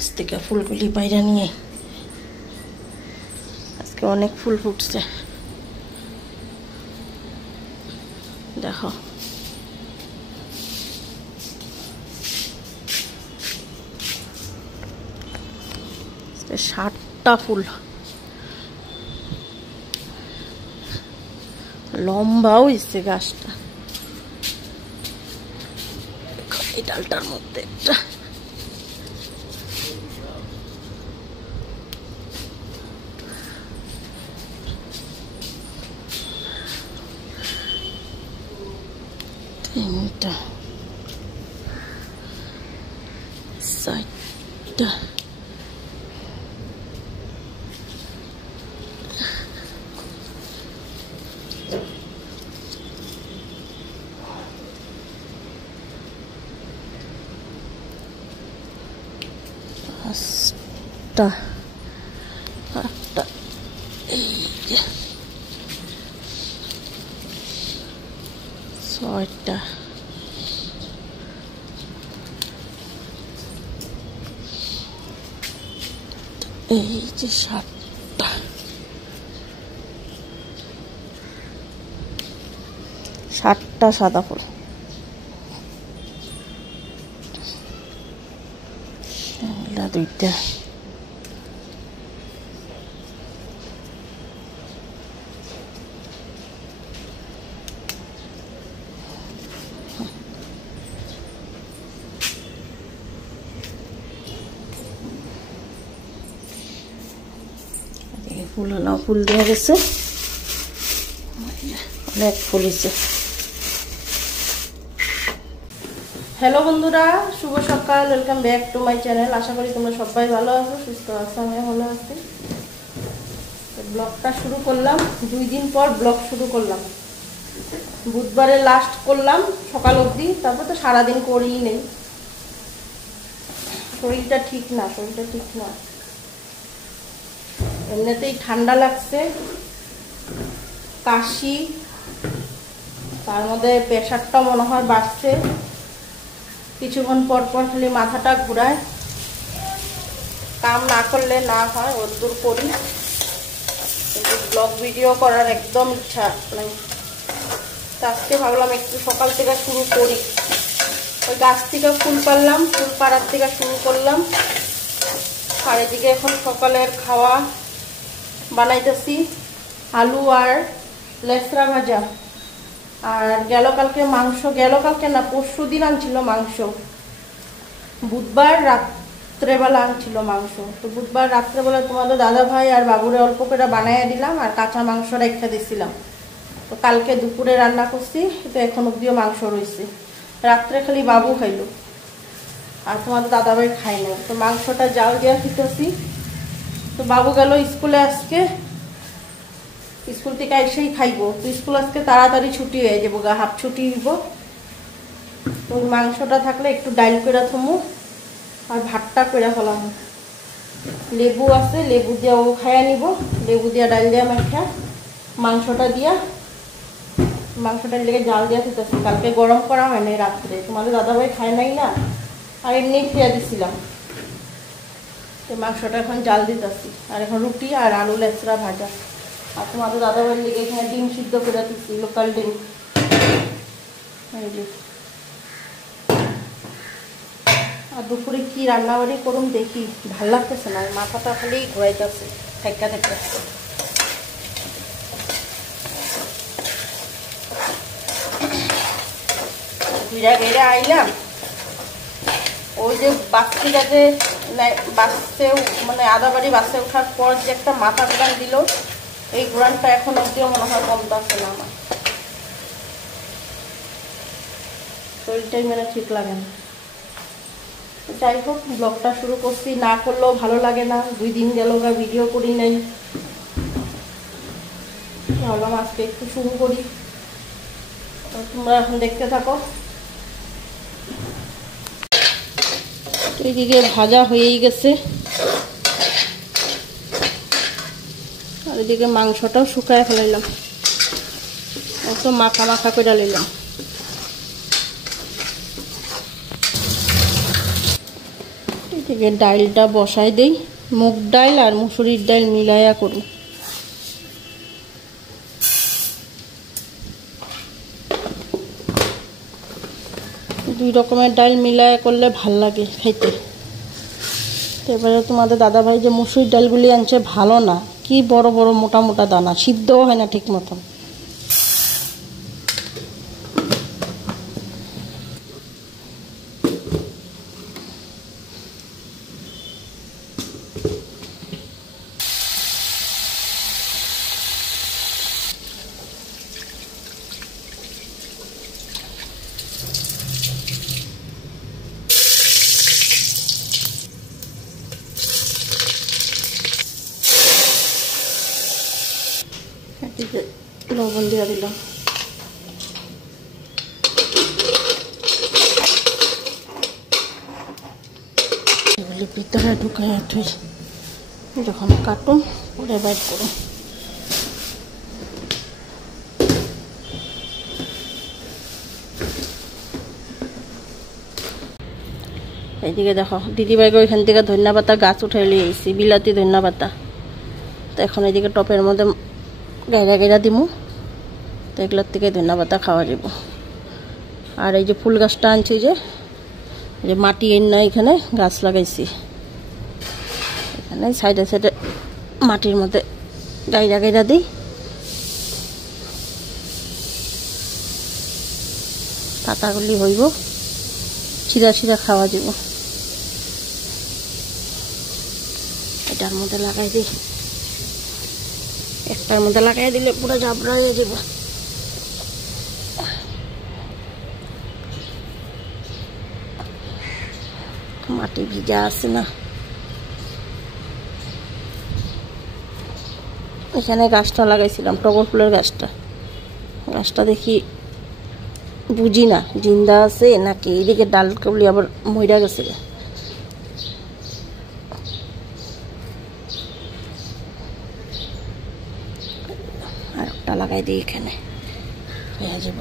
গাছ থেকে ফুলগুলি বাইরে নিয়ে আজকে অনেক ফুল ফুটছে দেখো আজকে 60টা ফুল লম্বাও হয়েছে গাছটা এই ডালটার মধ্যে একটা তিনটা চারটা পাঁচটা আটটা ছয়টা এই যে 7টা 7টা সাদা ফুল দুইটা ফুল না ফুল দেওয়া গেছে অনেক ফুল হয়েছে হ্যালো বন্ধুরা শুভ সকাল welcome back to my channel আশা করি তোমরা সবাই ভালো আছো সুস্থ আছো আমি ভালো আছি ব্লগটা শুরু করলাম 2 দিন পর ব্লগ শুরু করলাম বুধবারে লাস্ট করলাম সকাল অবধি তারপর তো সারাদিন করেই নেই শরীরটা ঠিক না এমনিতেই ঠান্ডা লাগছে কাশি তার মধ্যে প্রেশারটা মনে হয় বাড়ছে কিছুক্ষণ পর পর খালি মাথাটা ঘুরায় কাম না করলে না হয় ওদূর করি কিন্তু ব্লগ ভিডিও করার একদম ইচ্ছা নাই আজকে ভাবলাম একটু সকাল থেকে শুরু করি ওই গাছ থেকে ফুল পারলাম ফুল পাড়ার থেকে শুরু করলাম আর এদিকে এখন সকালের খাওয়া বানাইতেছি আলু আর লেসরা ভাজা আর গেল কালকে মাংস গেল কালকে না পরশু দিন আনছিল মাংস বুধবার রাত্রেবেলা আনছিল মাংস তো বুধবার রাত্রেবেলা তোমাদের দাদা ভাই আর বাবুরে অল্প করে বানাইয়া দিলাম আর কাঁচা মাংস রেখে দিছিলাম তো কালকে দুপুরে রান্না করছি তো এখন অব্দিও মাংস রয়েছে রাত্রে খালি বাবু খাইলো আর তোমাদের দাদা ভাই খাই না তো মাংসটা জাল দিয়া খেতেছি তো বাবু গেল স্কুলে আজকে স্কুল থেকে এসেই খাইবো তো স্কুল আজকে তাড়াতাড়ি ছুটি হয়ে যাবো হাফ ছুটি দিব তো মাংসটা থাকলে একটু ডাইল করে থমু আর ভাতটা করে ফেলাম লেবু আছে লেবু দিয়ে ও খাইয়া নিব লেবু দিয়া ডাইল দিয়া মাখা মাংসটা লেগে জাল দিয়া খেতেছি কালকে গরম করা হয় নাই রাত্রে তোমাদের দাদাভাই খায় নাই না আর এমনি খেয়ে দিছিলাম তো মাংসটা এখন জাল দিতেছি আর এখন রুটি আর আলু লেচড়া ভাজা আর তোমাদের দাদাভাইয়ের লেগে এখানে ডিম সিদ্ধ করে দিচ্ছি লোকাল ডিম আর দুপুরে কি রান্নাবাড়ি করুন দেখি ভাল লাগতেছে না মাথাটা খালি ঘুরাইতেছে থেকা ঘুরা গেড়ে আইলাম ওই যে বাসটিটাতে বাসে মানে আদাবাড়ি বাসে ওঠার পর যে একটা মাথা ঘুরান দিল এই ঘুরানটা এখন অব্দিও মনে হয় কমতেছে না আমার শরীরটাই মানে ঠিক লাগে না যাই হোক ব্লগটা শুরু করছি না করলেও ভালো লাগে না 2 দিন গেল ভিডিও করি নাই ভাবলাম আজকে একটু শুরু করি তোমরা এখন দেখতে থাকো এদিকে ভাজা হয়েই গেছে আর এদিকে মাংসটাও শুকায় ফেলাইলাম তো মাখা করে নিলাম এদিকে ডালটা বসাই দেই, মুগ ডাল আর মুসুরির ডাল মিলাইয়া করব। দুই রকমের ডাল মিলাইয়া করলে ভাল লাগে খাইতে। এবারে তোমাদের দাদাভাই যে মুসুরির ডালগুলি আনছে ভালো না, কি বড় বড় মোটা মোটা দানা, সিদ্ধও হয় না ঠিক মতন। লবণ দিয়ে দিলাম। এগুলি ভিতরে ঢুকাই থুই, যখন কাটুম পরে বাইর করুন। এইদিকে দেখো দিদিভাইকে ওইখান থেকে ধনিয়া পাতা গাছ উঠাই লিয়ে আইছি, বিলাতি ধনিয়া পাতা। তো এখন এইদিকে টপের মধ্যে গাইরা গাইরা দিমু, তো এগুলোর থেকে ধনিয়া পাতা খাওয়া যাব। আর এই যে ফুল গাছটা আনছি, যে মাটি এর না এখানে গাছ লাগাইছি, এখানে সাইডে সাইডে মাটির মধ্যে গাইরা গাইরা দিই, পাতাগুলি হইব, ছিঁড়া ছিঁড়া খাওয়া যাব। এটার মধ্যে লাগাই দিই, একটার মধ্যে লাগাই দিলে পুরো জাবরা হয়ে যাব। মাটি ভিজা আছে না, এখানে গাছটা লাগাইছিলাম টগর ফুলের গাছটা। গাছটা দেখি বুঝি না জিন্দা আছে নাকি, এদিকে ডাল কেবলি আবার মইরা গেছে। আর একটা লাগাই দিই, এখানে হয়ে যাব।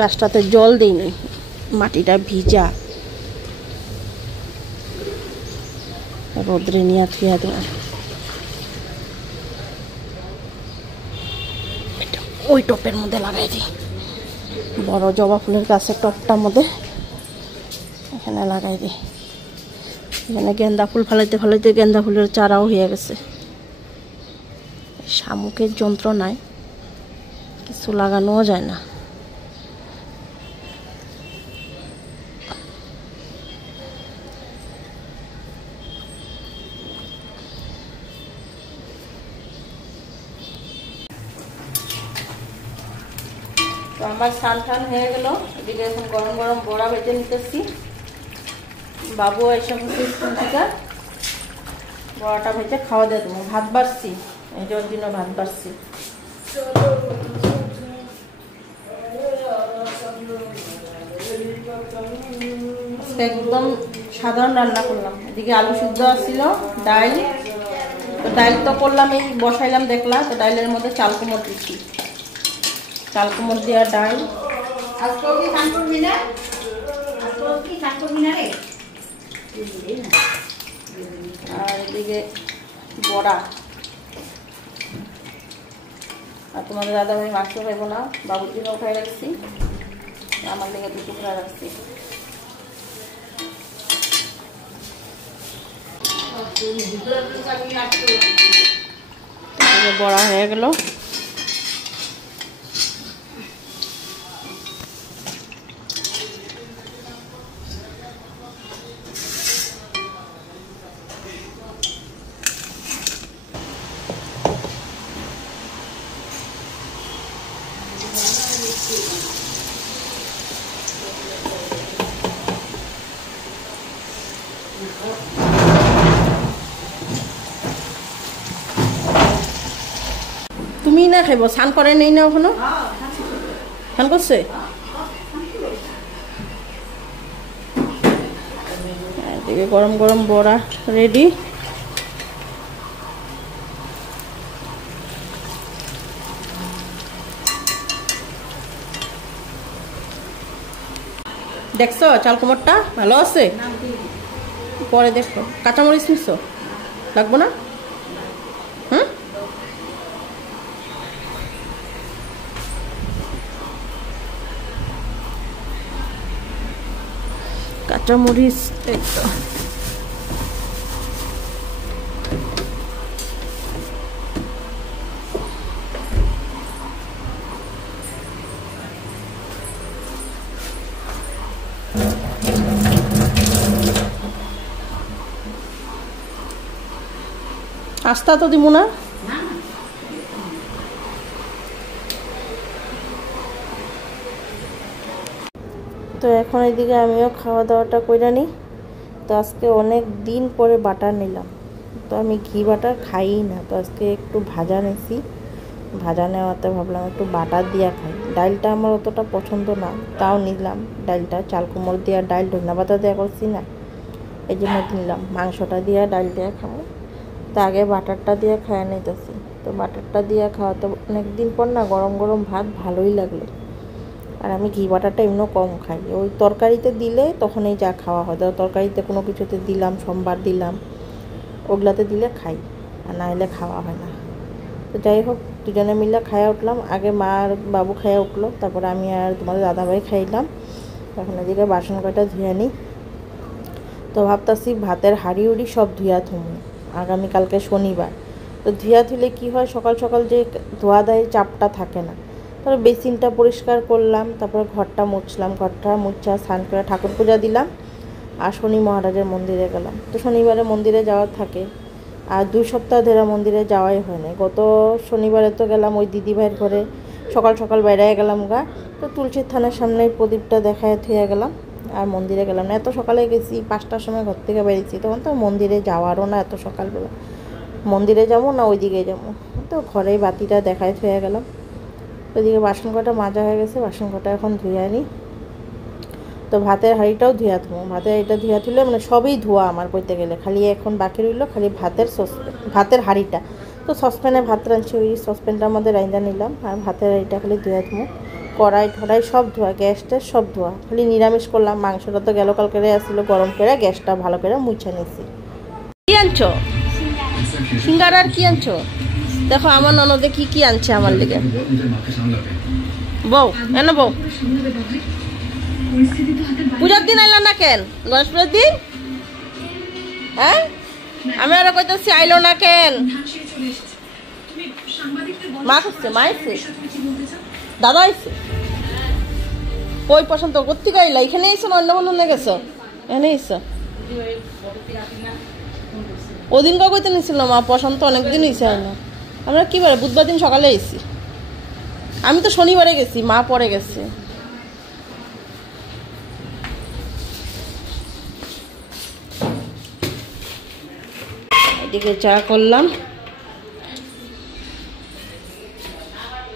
গাছটাতে জল দিই নাই, মাটিটা ভিজা, রোদ্রে নিয়ে থুয়া দেওয়া। ওই টপের মধ্যে লাগাই দিই, বড় জবা ফুলের গাছের টপটার মধ্যে এখানে লাগাই দিই। এখানে গেন্দা ফুল ফালাইতে ফালাইতে গেন্দা ফুলের চারাও হয়ে গেছে। শামুকের যন্ত্রণায় কিছু লাগানোও যায় না। তো আমার স্নান টান হয়ে গেল, এদিকে এখন গরম গরম বড়া ভেজে নিতেছি। বাবু এসে স্কুল থেকে বড়াটা ভেজে খাওয়া দিয়ে দেবো। ভাত বাড়ছি, এটার জন্য ভাত বাড়ছি। একদম সাধারণ রান্না করলাম। এদিকে আলু সিদ্ধ আসছিল, ডাল, তো ডাল তো করলাম, এই বসাইলাম দেখলাম। তো ডালের মধ্যে চাল কুমড় দিচ্ছি, চাল কুমড় দেওয়া ডাল। আর এদিকে বড়া। আর তোমাদের দাদাভাই মাছ খাইব না, বাবুর জন্য উঠাই রাখছি, আমার লেগে দুটো ফ্রাই রাখছি। বড়া হয়ে গেল। তুমি না খাইব, স্নান করে নেই না ওখানে, স্নান করছে। এদিকে গরম গরম বড়া রেডি। দেখছো চাল কুমড়টা ভালো আছে? পরে দেখো। কাঁচামরিচ নিচ্ছ? লাগবো না? হুম, কাঁচামরিচ একটু। আস্তা তো দিব না। তো এখন এদিকে আমিও খাওয়া দাওয়াটা কইরা নিই। তো আজকে অনেক দিন পরে বাটার নিলাম। তো আমি ঘি বাটার খাই না, তো আজকে একটু ভাজা নিছি। ভাজা নেওয়াতে ভাবলাম একটু বাটার দিয়া খাই। ডালটা আমার অতটা পছন্দ না, তাও নিলাম ডালটা। চাল কুমড় দিয়া ডাল ধনিয়া পাতা দেওয়া করছি না, এই জন্য নিলাম। মাংসটা দিয়ে ডাল দিয়ে খাবো, তো আগে বাটারটা দিয়ে খাওয়া নিতেছি। তো বাটারটা দিয়ে খাওয়াতে অনেক দিন পর না গরম গরম ভাত ভালোই লাগলো। আর আমি ঘি বাটারটা এমনিও কম খাই, ওই তরকারিতে দিলে তখনই যা খাওয়া হয়। তো তরকারিতে কোনো কিছুতে দিলাম, সোমবার দিলাম, ওগুলাতে দিলে খাই, আর না হলে খাওয়া হয় না। তো যাই হোক, দুজনে মিলে খাইয়া উঠলাম। আগে মা আর বাবু খাইয়া উঠলো, তারপরে আমি আর তোমাদের দাদাভাই খাইলাম। এখন এদিকে বাসন কয়টা ধুয়ে নিই। তো ভাবতাছি ভাতের হাঁড়ি উড়ি সব ধুয়া থুমু, আগামীকালকে শনিবার। তো ধুয়া থুলে কী হয়, সকাল সকাল যে ধোয়া দেয় চাপটা থাকে না। তারপর বেসিনটা পরিষ্কার করলাম, তারপরে ঘরটা মুছলাম। ঘরটা মুছা স্নান করে ঠাকুর পূজা দিলাম, আর শনি মহারাজের মন্দিরে গেলাম। তো শনিবারে মন্দিরে যাওয়ার থাকে, আর 2 সপ্তাহ ধরে মন্দিরে যাওয়াই হয় না। গত শনিবারে তো গেলাম ওই দিদিভাইয়ের ঘরে, সকাল সকাল বেড়ায় গেলাম গা। তো তুলসীর থানার সামনে প্রদীপটা দেখায় থুয়ে গেলাম, আর মন্দিরে গেলাম না। এত সকালে গেছি, 5টার সময় ঘর থেকে বেরিয়েছি, তখন তো মন্দিরে যাওয়ারও না। এত সকালবেলা মন্দিরে যাবো না ওইদিকে যাবো, তো ঘরেই বাতিটা দেখায় থুয়ে গেলাম। ওইদিকে বাসন কটা মাজা হয়ে গেছে, বাসন কটা এখন ধুয়ে আনি। তো ভাতের হাঁড়িটাও ধুয়া থুবো। ভাতের হাঁড়িটা ধুয়া তুলে মানে সবই ধোয়া আমার বলতে গেলে, খালি এখন বাকি রইলো খালি ভাতের হাঁড়িটা। তো সসপ্যানে ভাত রাঁধছি, ওই সসপ্যানটা আমাদের রাইন্দা নিলাম। আর ভাতের হাঁড়িটা খালি ধুয়া থুবো। কড়াই ঠড়াই সব ধোয়া, গ্যাসটা সব ধোয়া, খালি নিরামিষ করলাম। মাংসটা তো গেল কালকে আসছিলো, গরম করে গ্যাসটা ভালো করে মুছে নিচ্ছি। কি আনছো? সিঙ্গারা। আর কি আনছো? দেখো আমার ননদে কি কি আনছে আমার লেগে। বউ এনে বউ, পূজার দিন আইলা না কেন? গণেশ পূজার দিন, হ্যাঁ? আমি আরো কইতেছি আইলো না কেন? মা করছে, মা আইছে, দাদা আইছে। ওই পছন্দ করতে গাইলা, এখানে আইসো না অন্য বন্ধনে গেছো? এখানে আইসো। ওদিন কইতে নিছিল মা, পছন্দ অনেকদিন হয়েছে না। আমরা কি বারে, বুধবার দিন সকালে এসেছি। আমি তো শনিবারে গেছি, মা পরে গেছে। এদিকে চা করলাম,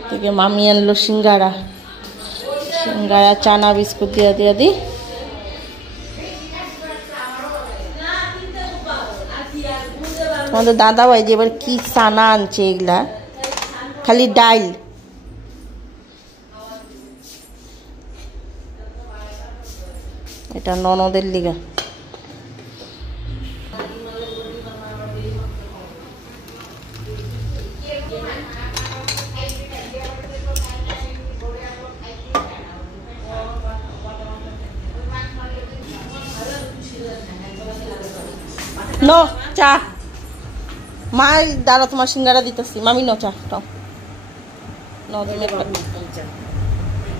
এদিকে মামি আনলো সিঙ্গারা। সিঙ্গারা চানা বিস্কুট দিয়া দিয়া দিই। তোমাদের দাদা ভাই যে এবার কি চানা আনছে, এগুলা খালি ডাইল। এটা ননদের লিগা। নো চা, মা দাঁড়া তোমার সিঙ্গারা দিতেছি। মামি নো চা টাও।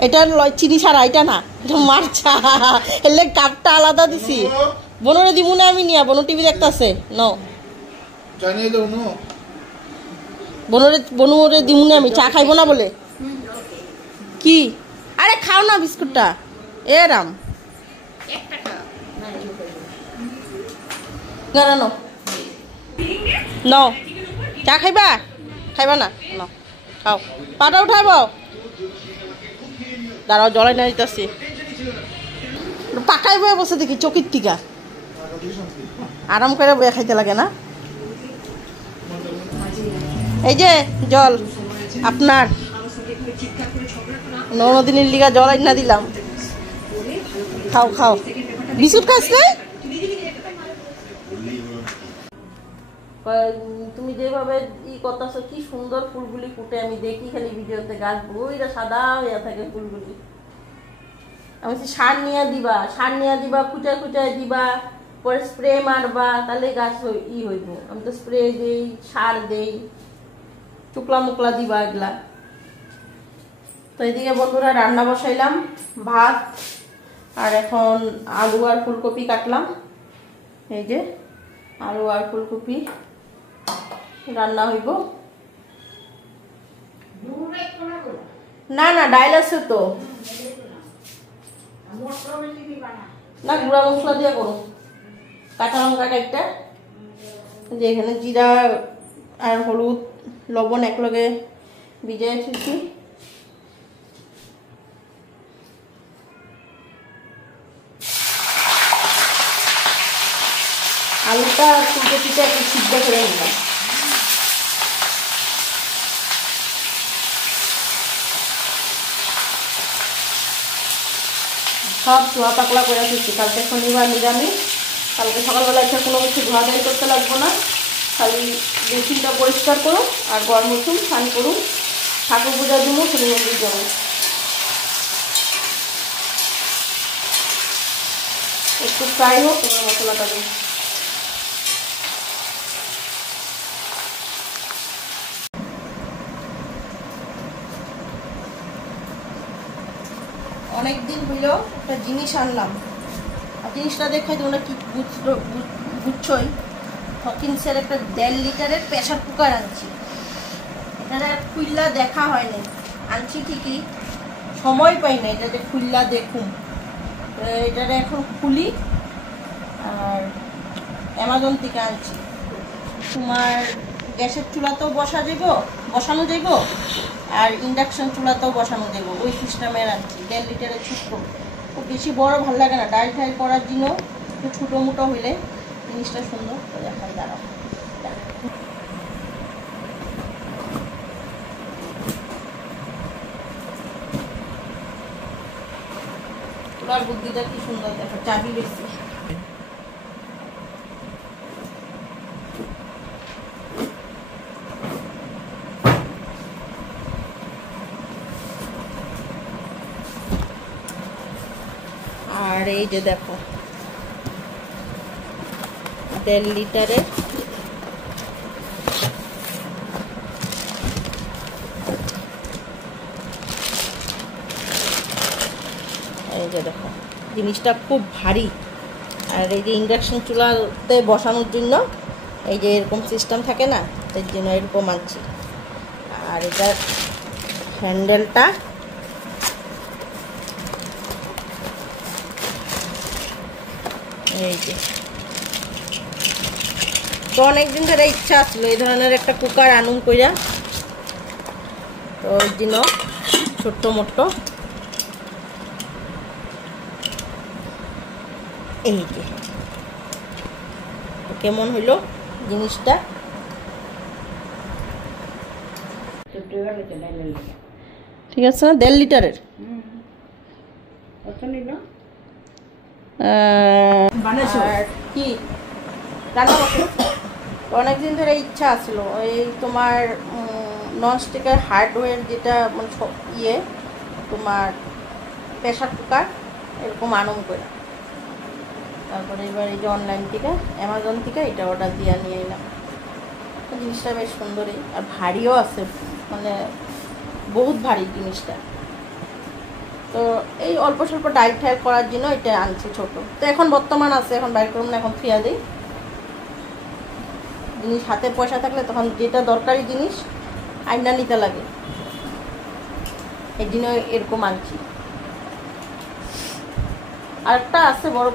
এটা চিনি ছাড়া, এটা না, এটা মার চা। এলে কাপটা আলাদা দিছি। বনুরে দিব না আমি, নিয়া বনু টিভি দেখতেছে। নো বনুরে দিব না আমি, চা খাইব না বলে। কি আরে খাও না বিস্কুটটা, এ রাম না ন চা খাইবা, খাইবা না ন খাও। পাটা উঠাইব, দাঁড়াও জলাই না দিতেছি। পাকাই বয়ে বসে দেখি চকির টিকা, আরাম করে বয়ে খাইতে লাগে না। এই যে জল আপনার, নদিনের লিগা জল আইনা দিলাম। খাও খাও বিস্কুট খাস নাই? তুমি যেভাবে ই করতেছো কি সুন্দর ফুলগুলি ফুটে, আমি দেখি খালি ভিডিওতে, গাছ বইরা সাদা হইয়া থাকে ফুলগুলি। আমি সার নিয়ে দিবা খুঁচায় খুঁচায় দিবা, পরে স্প্রে মারবা, তাহলে গাছ ই হইব। আমি তো স্প্রে দেই, সার দেই, চুকলা মুকলা দিবা এগুলা। তো এদিকে বন্ধুরা রান্না বসাইলাম, ভাত, আর এখন আলু আর ফুলকপি কাটলাম। এই যে আলু আর ফুলকপি রান্না হইব। না না ডাইল আছে তো, না গুঁড়া মশলা দিয়ে করো। কাঁচা লঙ্কা একটা, যে এখানে জিরা আর হলুদ লবণ একলগে ভিজিয়ে রেখেছি। আলুটা ফুলকপিটা একটু সিদ্ধ করে নিলাম। সব ধোয়া পাকলা করে দিচ্ছি। কালকে শনিবার নিরামিষ, কালকে সকালবেলা একটা কোনো কিছু ধোয়াধাই করতে লাগবো না, খালি বেসিনটা পরিষ্কার করো আর গরম মুছুন, স্নান করুন, ঠাকুর পূজা দিবো, শনি মন্দির যাবো। একটু ফ্রাই হোক তোমার মশলাটা দিই। অনেকদিন হইল একটা জিনিস আনলাম, আর জিনিসটা দেখে তোমরা কি বুঝছই, হকিন্সের একটা 1.5 লিটারের প্রেসার কুকার আনছি। এটা খুললা দেখা হয়নি, আনছি ঠিকই, সময় পাই না এটা যে খুললা দেখুন। এটা এখন খুলি, আর অ্যামাজন থেকে আনছি। তোমার গ্যাসের চুলাতেও বসানো যাইব, আর ইন্ডাকশন চুলাতেও বসানো যাইব, ওই সিস্টেমের আনছি। 1.5 লিটারের ছোট্ট, খুব বেশি বড় ভালো লাগে না, ডাল ফ্রাই করার জন্য একটু ছোটো মোটো হইলে জিনিসটা সুন্দর তো দেখাই। দাঁড়াও, তোমার বুদ্ধিটা কি সুন্দর, দেখো চাবি বেশি। আর এই যে দেখো 1.5 লিটারের এই যে দেখো, জিনিসটা খুব ভারী। আর এই যে ইন্ডাকশন চুলাতে বসানোর জন্য এই যে এরকম সিস্টেম থাকে না, এর জন্য এরকম আনছি। আর এটার হ্যান্ডেলটা এই যে, তো অনেকদিন ধরে ইচ্ছা আসলো এই ধরনের একটা কুকার আনুন কইরা, তো ওই জন্য ছোট্ট মোট্ট এই যে। কেমন হইলো জিনিসটা? ঠিক আছে না? 1.5 লিটারের কি রান্না করতে অনেকদিন ধরে ইচ্ছা আসলো, ওই তোমার ননস্টিকের হার্ডওয়্যার যেটা মানে ইয়ে তোমার প্রেশার কুকার এরকম আনন্দ করে। তারপরে এবার এই যে অনলাইন থেকে অ্যামাজন থেকে এটা অর্ডার দিয়ে নিয়ে এলাম। জিনিসটা বেশ সুন্দরই, আর ভারীও আছে, মানে বহুত ভারী জিনিসটা। তো এই অল্প স্বল্প ডাইল ঠাইল করার জন্য এটা আনছি ছোট। তো এখন বর্তমান আছে, এখন বাইর করুন না, এখন ফিয়া দিই। জিনিস হাতে পয়সা থাকলে তখন যেটা দরকারি জিনিস আইনা নিতে লাগে, এই জন্য এরকম আনছি। আরেকটা আছে বড়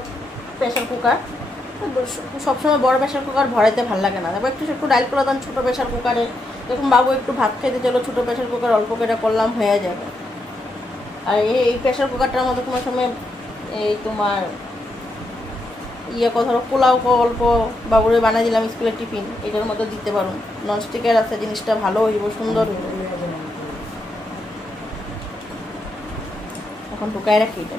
প্রেশার কুকার, সবসময় বড় প্রেশার কুকার ভরাইতে ভালো লাগে না, তারপর একটু ডাইল করে দেন ছোটো প্রেশার কুকারে। যখন বাবু একটু ভাত খেতে চলো ছোটো প্রেশার কুকার অল্প করে করলাম, হয়ে যাবে। আর এই প্রেশার কুকারটার মধ্যে কোনো সময় এই তোমার ইয়ে ধরো পোলাও অল্প বাবুরে বানিয়ে দিলাম স্কুলের টিফিন, এটার মধ্যে দিতে পারুন। ননস্টিকের আছে, জিনিসটা ভালো হইব, সুন্দর হইব। এখন ঢুকায় রাখি এটা।